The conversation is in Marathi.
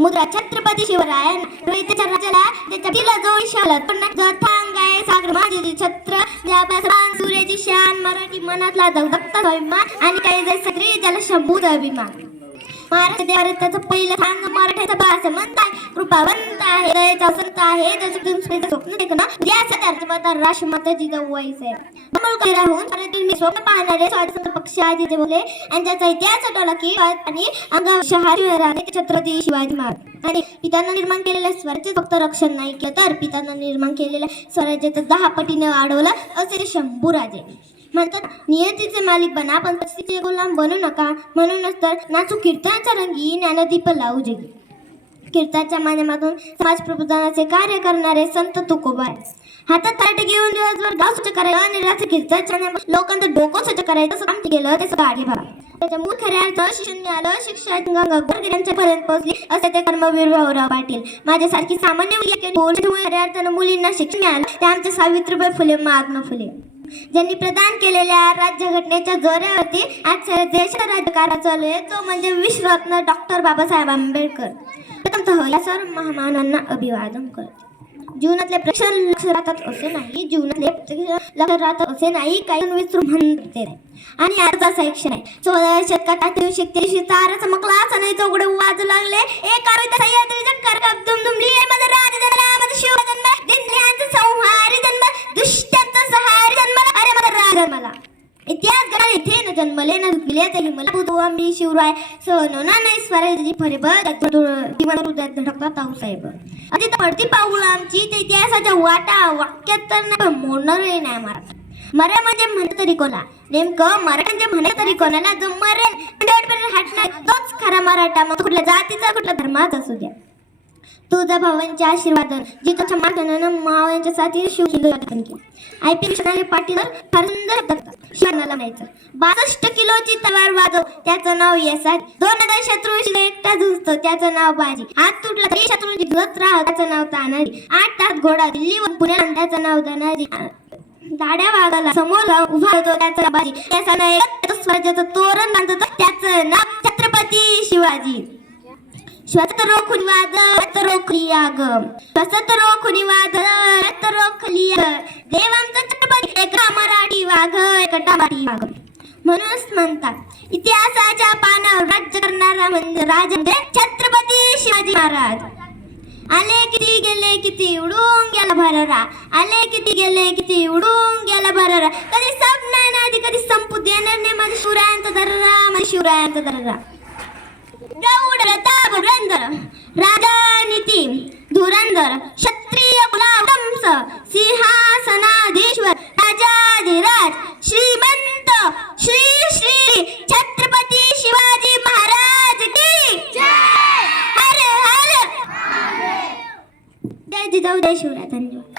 मुद्रा छत्रपती शिवराय त्याच्या राजाला त्याच्या तिला पण सागर छत्र ज्यापासून सूर्याची शान मराठी मनातला दगदगता स्वाभिमान आणि काही जर सगळी ज्याला शंभूत अभिमान. महाराष्ट्र देवारे पहिलं सांग मराठ्याचा भाषा म्हणताय. कृपावंत आहे दयेचा संत आहे त्याचं तुमचं स्वप्न देखना या सदार्थ माता राष्ट्रमाता जिजाऊ वैस आहे अमोल काही राहून? परंतु स्वप्न पाहणारे स्वातंत्र्य पक्ष आहे जे बोले. आणि त्याचा इतिहास आठवला की आणि अंगा शहारी छत्रपती शिवाजी महाराज. आणि पितांना निर्माण केलेल्या स्वराज्य फक्त रक्षण नाही केलं तर पितांना निर्माण केलेल्या स्वराज्याचा दहा पटीने वाढवलं असे शंभू राजे म्हणतात नियतीचे मालिक बना पण पस्तीचे गुलाम बनू नका. म्हणूनच तर नाचू कीर्तनाच्या रंगी ज्ञानदीप लावू जगी. कीर्तनाच्या माध्यमातून समाज प्रबोधनाचे कार्य करणारे संत तुकोबा हातात ताटे घेऊन दिवसभर गाव स्वच्छ करायचं आणि रात्री कीर्तनाच्या लोकांचं डोकं स्वच्छ करायचं असं काम केलं ते सगळं आधी त्याच्या मूळ खऱ्या अर्थ शिक्षण मिळालं शिक्षा गंगा गोरगिऱ्यांच्या पर्यंत पोहोचली असे ते कर्मवीर भाऊराव पाटील. माझ्यासारखी सामान्य मुली खऱ्या अर्थानं मुलींना शिक्षण मिळालं ते आमचे सावित्रीबाई फुले महात्मा फुले. ज्यांनी प्रदान केलेल्या राज्यघटनेच्या जोऱ्यावरती आज साऱ्या देशात राज्यकारभार चालू आहे तो म्हणजे विश्वरत्न डॉक्टर बाबासाहेब आंबेडकर. प्रथमतः या सर्व महामानांना अभिवादन करतो जीवनातले प्रश्न लक्ष राहतात असे नाही जीवनातले लक्ष राहतात असे नाही काही जण विसरून म्हणते. आणि आजचा एक क्षण आहे. चौदाव्या शतकात आठवी शक्तीशी तारा चमकला असं नाही चौकडे वाजू लागले. एक कविता सह्याद्री जक्कर कप दुम दुमली मध्ये राज मले न जन्मले न मला ते आम्ही शिवराय सहनो ना नाही स्वराजी फरे जीवन हृदयात धडकता ताऊसाहेब अजी पडती पाऊल आमची ते इतिहासाच्या वाटा वाक्यात तर नाही मोडणारही नाही मराठा मरा म्हणजे म्हणत तरी कोणा? नेमकं मराठा म्हणजे म्हणत तरी कोणाला जो मरेल हटणार. नाही तोच खरा मराठा मग कुठल्या जातीचा कुठल्या धर्माचा असू द्या. तुझा भावांचे आशीर्वाद जिताच्या मार्गानं मावांच्या साथी शिवसुंदर आय पी कृष्णाने पाटीवर फार सुंदर शब्दात शरणाला म्हणायचं. बासष्ट किलोची तलवार वाजव त्याचं नाव यसाज दोन हजार शत्रूशी एकटा झुजतो त्याचं नाव बाजी. हात तुटला तरी शत्रूंची झुजत म्हणजे राहा त्याचं नाव तानाजी. आठ तास घोडा दिल्लीवर पुण्यात त्याचं नाव धनाजी. दाड्या वाघाला समोर जाऊन उभा होतो त्याचा बाजी. त्याचा नाव स्वराज्याचं तोरण बांधतो त्याचं नाव छत्रपती शिवाजी. श्वसत रोखुनी वाद रक्त रोखली आग. श्वसत रोखुनी वाद रक्त रोखली देवांचा छत्रपती एका मराठी वाघ? एकटा मराठी वाघ. म्हणूनच म्हणतात इतिहासाच्या पानावर राज्य करणारा म्हणजे राजा म्हणजे छत्रपती शिवाजी महाराज. आले किती गेले किती उडून गेला भरारा आले किती गेले किती उडून गेला भरारा कधी संपणार नाही आधी कधी संपू देणार नाही माझ्या शिवरायांचा दर्रा माझ्या शिवरायांचा दर्रा. रताब राजानीती धुरंधर धुरंदर क्षत्रिय कुलावंश सिंहासनाधीश्वर राजाधिराज श्रीमंत श्री श्री छत्रपती शिवाजी महाराज की हर हर! जय जिजाऊ जय शिवराय धन्यवाद.